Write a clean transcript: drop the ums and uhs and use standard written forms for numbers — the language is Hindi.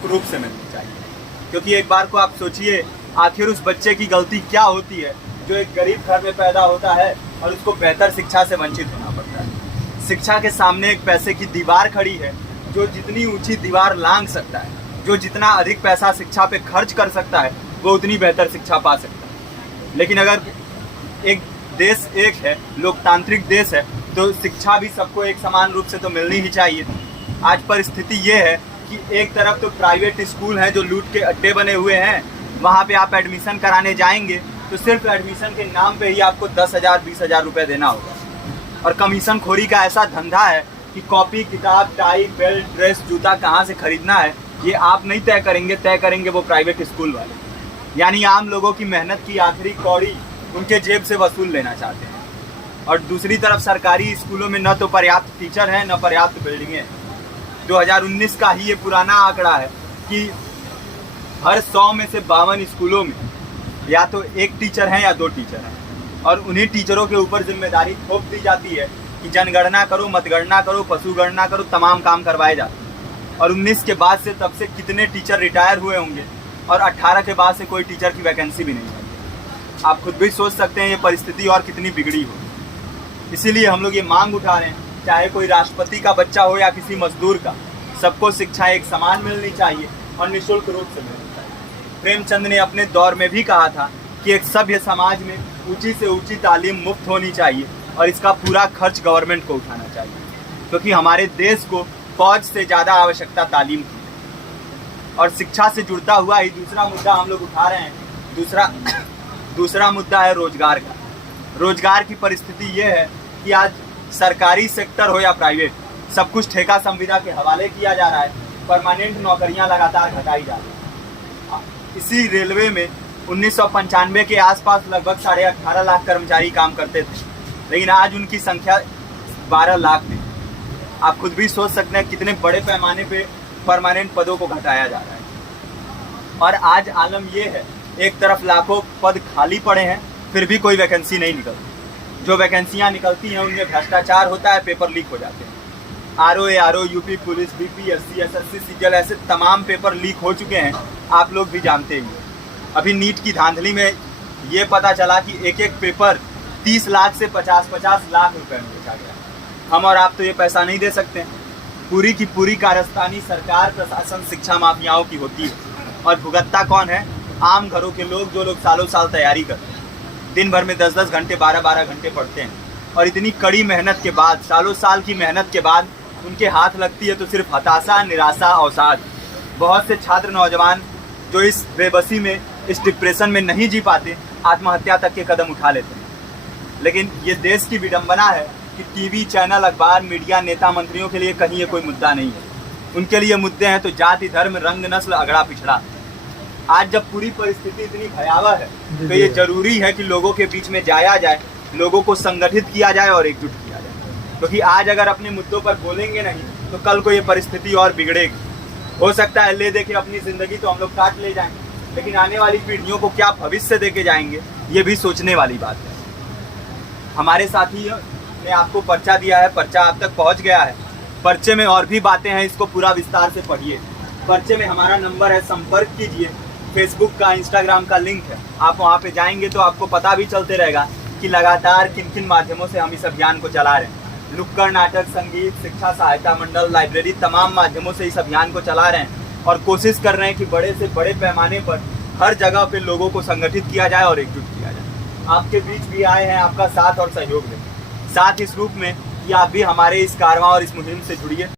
निःशुल्क रूप से मिलनी चाहिए। क्योंकि एक बार को आप सोचिए, आखिर उस बच्चे की गलती क्या होती है जो एक गरीब घर में पैदा होता है और उसको बेहतर शिक्षा से वंचित होना पड़ता है। शिक्षा के सामने एक पैसे की दीवार खड़ी है, जो जितनी ऊंची दीवार लांघ सकता है, जो जितना अधिक पैसा शिक्षा पे खर्च कर सकता है, वो उतनी बेहतर शिक्षा पा सकता है। लेकिन अगर एक देश एक है, लोकतांत्रिक देश है, तो शिक्षा भी सबको एक समान रूप से तो मिलनी ही चाहिए। आज परिस्थिति ये है कि एक तरफ तो प्राइवेट स्कूल हैं जो लूट के अड्डे बने हुए हैं, वहाँ पे आप एडमिशन कराने जाएंगे तो सिर्फ एडमिशन के नाम पे ही आपको 10,000 20,000 रुपये देना होगा। और कमीशन खोरी का ऐसा धंधा है कि कॉपी, किताब, टाई, बेल्ट, ड्रेस, जूता कहाँ से खरीदना है ये आप नहीं तय करेंगे वो प्राइवेट स्कूल वाले। यानी आम लोगों की मेहनत की आखिरी कौड़ी उनके जेब से वसूल लेना चाहते हैं। और दूसरी तरफ सरकारी स्कूलों में न तो पर्याप्त टीचर हैं, न पर्याप्त बिल्डिंगें हैं। 2019 का ही ये पुराना आंकड़ा है कि हर 100 में से 52 स्कूलों में या तो एक टीचर हैं या 2 टीचर हैं, और उन्हीं टीचरों के ऊपर जिम्मेदारी थोप दी जाती है कि जनगणना करो, मतगणना करो, पशु गणना करो, तमाम काम करवाए जाते हैं। और 19 के बाद से तब से कितने टीचर रिटायर हुए होंगे, और 18 के बाद से कोई टीचर की वैकेंसी भी नहीं है। आप खुद भी सोच सकते हैं ये परिस्थिति और कितनी बिगड़ी हो। इसीलिए हम लोग ये मांग उठा रहे हैं, चाहे कोई राष्ट्रपति का बच्चा हो या किसी मजदूर का, सबको शिक्षा एक समान मिलनी चाहिए और निःशुल्क रूप से मिलनी चाहिए। प्रेमचंद ने अपने दौर में भी कहा था कि एक सभ्य समाज में ऊंची से ऊंची तालीम मुफ्त होनी चाहिए और इसका पूरा खर्च गवर्नमेंट को उठाना चाहिए, क्योंकि हमारे देश को फौज से ज़्यादा आवश्यकता तालीम की है। और शिक्षा से जुड़ता हुआ ही दूसरा मुद्दा हम लोग उठा रहे हैं। दूसरा मुद्दा है रोजगार का। रोजगार की परिस्थिति ये है कि आज सरकारी सेक्टर हो या प्राइवेट, सब कुछ ठेका संविदा के हवाले किया जा रहा है। परमानेंट नौकरियां लगातार घटाई जा रही हैं। इसी रेलवे में 1995 के आसपास लगभग 18.5 लाख कर्मचारी काम करते थे, लेकिन आज उनकी संख्या 12 लाख थी। आप खुद भी सोच सकते हैं कितने बड़े पैमाने पे परमानेंट पदों को घटाया जा रहा है। और आज आलम ये है, एक तरफ लाखों पद खाली पड़े हैं, फिर भी कोई वैकेंसी नहीं निकलती। जो वैकेंसियां निकलती हैं उनमें भ्रष्टाचार होता है, पेपर लीक हो जाते हैं। RO, UP police, BPSC, SSC, CGL, ऐसे तमाम पेपर लीक हो चुके हैं, आप लोग भी जानते ही हैं। अभी नीट की धांधली में ये पता चला कि एक एक पेपर 30 लाख से 50-50 लाख रुपए में बेचा गया। हम और आप तो ये पैसा नहीं दे सकते। पूरी की पूरी कारस्तानी सरकार, प्रशासन, शिक्षा माफियाओं की होती है, और भुगतता कौन है? आम घरों के लोग, जो लोग सालों साल तैयारी करते हैं, दिन भर में 10-10 घंटे, 12-12 घंटे पढ़ते हैं, और इतनी कड़ी मेहनत के बाद, सालों साल की मेहनत के बाद उनके हाथ लगती है तो सिर्फ हताशा, निराशा, अवसाद। बहुत से छात्र नौजवान जो इस बेबसी में, इस डिप्रेशन में नहीं जी पाते, आत्महत्या तक के कदम उठा लेते हैं। लेकिन ये देश की विडंबना है कि टीवी चैनल, अखबार, मीडिया, नेता, मंत्रियों के लिए कहीं ये कोई मुद्दा नहीं है। उनके लिए मुद्दे हैं तो जाति, धर्म, रंग, नस्ल, अगड़ा पिछड़ा। आज जब पूरी परिस्थिति इतनी भयावह है तो ये जरूरी है कि लोगों के बीच में जाया जाए, लोगों को संगठित किया जाए और एकजुट किया जाए। क्योंकि आज अगर अपने मुद्दों पर बोलेंगे नहीं तो कल को ये परिस्थिति और बिगड़ेगी। हो सकता है ले देके अपनी जिंदगी तो हम लोग काट ले जाएंगे, लेकिन आने वाली पीढ़ियों को क्या भविष्य देके जाएंगे, ये भी सोचने वाली बात है। हमारे साथियों ने आपको पर्चा दिया है, पर्चा आप तक पहुंच गया है। पर्चे में और भी बातें हैं, इसको पूरा विस्तार से पढ़िए। पर्चे में हमारा नंबर है, संपर्क कीजिए। फेसबुक का, इंस्टाग्राम का लिंक है, आप वहाँ पे जाएंगे तो आपको पता भी चलते रहेगा कि लगातार किन किन माध्यमों से हम इस अभियान को चला रहे हैं। नुक्कड़ नाटक, संगीत, शिक्षा सहायता मंडल, लाइब्रेरी, तमाम माध्यमों से इस अभियान को चला रहे हैं और कोशिश कर रहे हैं कि बड़े से बड़े पैमाने पर हर जगह पे लोगों को संगठित किया जाए और एकजुट किया जाए। आपके बीच भी आए हैं आपका साथ और सहयोग दें। साथ इस रूप में कि आप भी हमारे इस कारवां और इस मुहिम से जुड़िए।